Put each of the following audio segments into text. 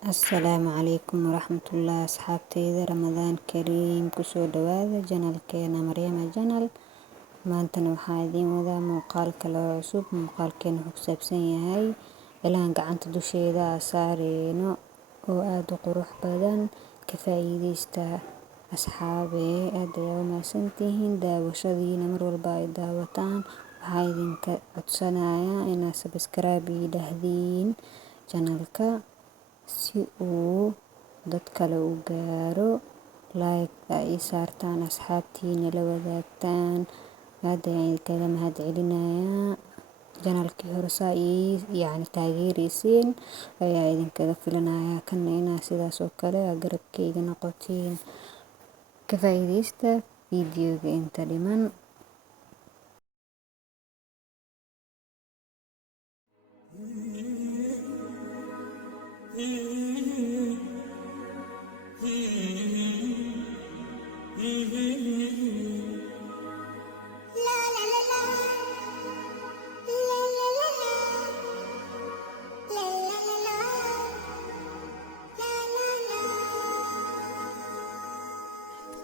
Assalaamu calaykum waraxmatullaah asxaabteyda Ramadaan Kariim kusoo dhawaada janalkeena Maryama Janal. Maantana waxaa idiin wadaa muuqaal kale oo cusub. Muuqaalkeena wuxuu ku saabsan yahay cilaan gacanta dusheeda saareyno oo aad u qurux badan. Ka faa'iideysta asxaabey, aad ayaa u mahadsantihiin daawashadiina mar walba ay daawataan. Waxaa idinka codsanayaa inaad subscribe ii dhahdiin janalka si uu dad kale u gaaro, like ay saartaan, asxaabtiina la wadaagtaan. aad ayaan kaga mahadcelinayaa. Janalkii hore saa taageeraysiin ayaa idinkaga filanayaa kana inaa sidaas oo kale garabkayga noqotiin. Ka faa'iideysta fiidiyowga inta dhiman.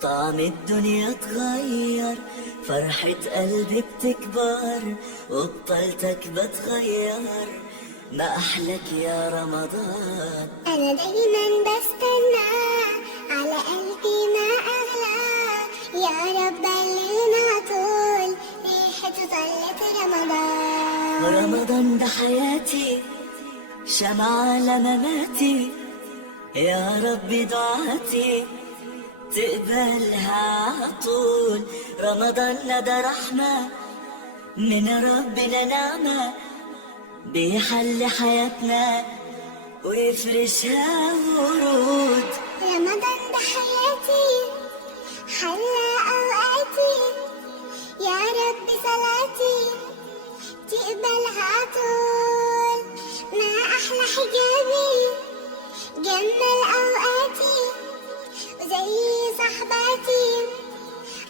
طعم الدنيا اتغير، فرحة قلبي بتكبر، وبطلتك بتغير، ما أحلك يا رمضان. أنا دايما بستنى على قلبي ما أغلى، يا رب بلغنا طول ريحة طلة رمضان. رمضان ده حياتي، شمعة لمماتي، يا رب دعاتي تقبلها عطول. رمضان ده رحمة من ربنا، نعمة بيحل حياتنا ويفرشها ورود. رمضان ده حياتي، حلى أوقاتي، يا رب صلاتي تقبلها عطول. ما أحلى حجابي جمل أوقاتي، وزي صحباتي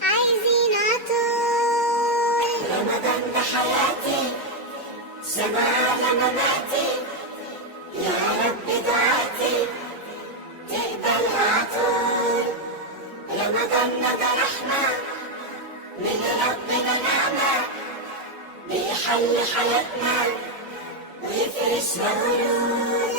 عايزين عطول. رمضان ده حياتي، سماع مماتي، يا رب دعاتي تقبلها عطول. رمضان ده رحمة من ربنا، نعمة بيحل حياتنا ويفرشها ورود.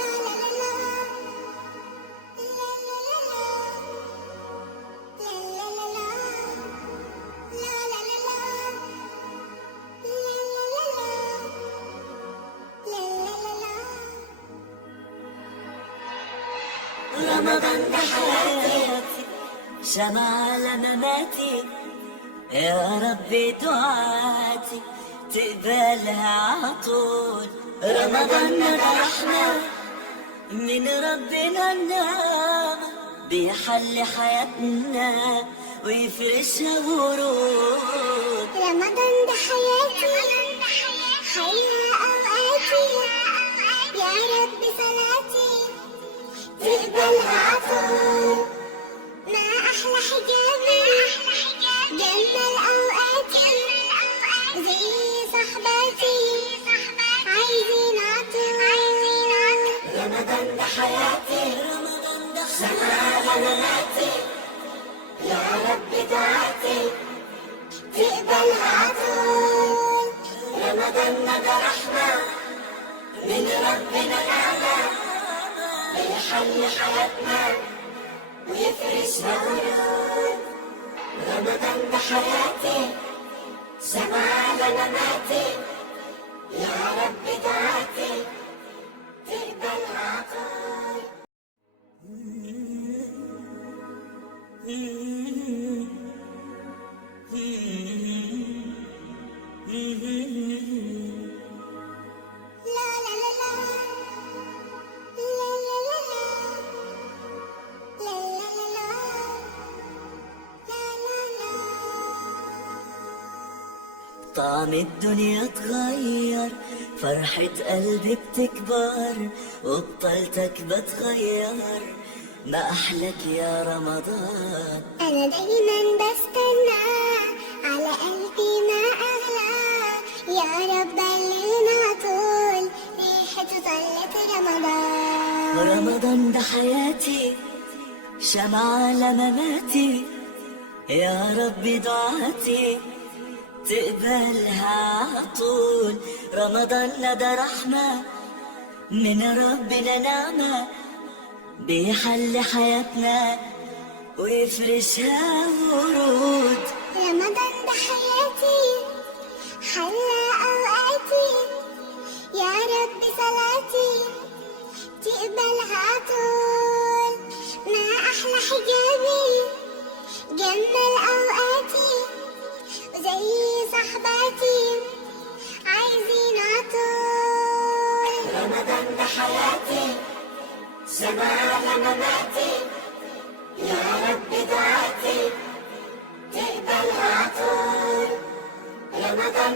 رمضان ده حياتي، شمعة لمماتي، يا ربي دعاتي تقبلها عطول. رمضان ده رحمة من ربنا، النعمة بيحل حياتنا ويفرشها ورود. رمضان ده حياتي، حيا أوقاتي، يا رب صلاتي تقبلها عطول. ما أحلى حجابي جمل أوقاتي، زي صحباتي عايزين عطول. رمضان ده حياتي، سماع مماتي، يا رب دعاتي تقبلها عطول. رمضان ده رحمة من ربنا، نعمة بيحل حياتنا ويفرشها ورود. رمضان ده حياتي، سماع مماتي، يا رب دعاتي تقبلها عطول. لا لا لا لا، لا لا لا لا، لا لا لا لا، لا لا لا. طعم الدنيا اتغير، فرحة قلبي بتكبر، وبطلتك بتغير، ما أحلك يا رمضان. أنا دايما بستنى على قلبي ما أغلى، يا رب بلغنا طول ريحة طلة رمضان. رمضان ده حياتي، شمعة لمماتي، يا رب دعاتي تقبلها عطول. رمضان ده رحمة من ربنا، نعمة بيحل حياتنا ويفرشها ورود. رمضان ده حياتي، حلى أوقاتي، يا رب صلاتي تقبلها عطول. ما أحلى حجابي جمل أوقاتي، وزي صحباتي عايزين عطول. رمضان ده حياتي، شمعة لمماتي، يا رب دعاتي تقبلها عطول. رمضان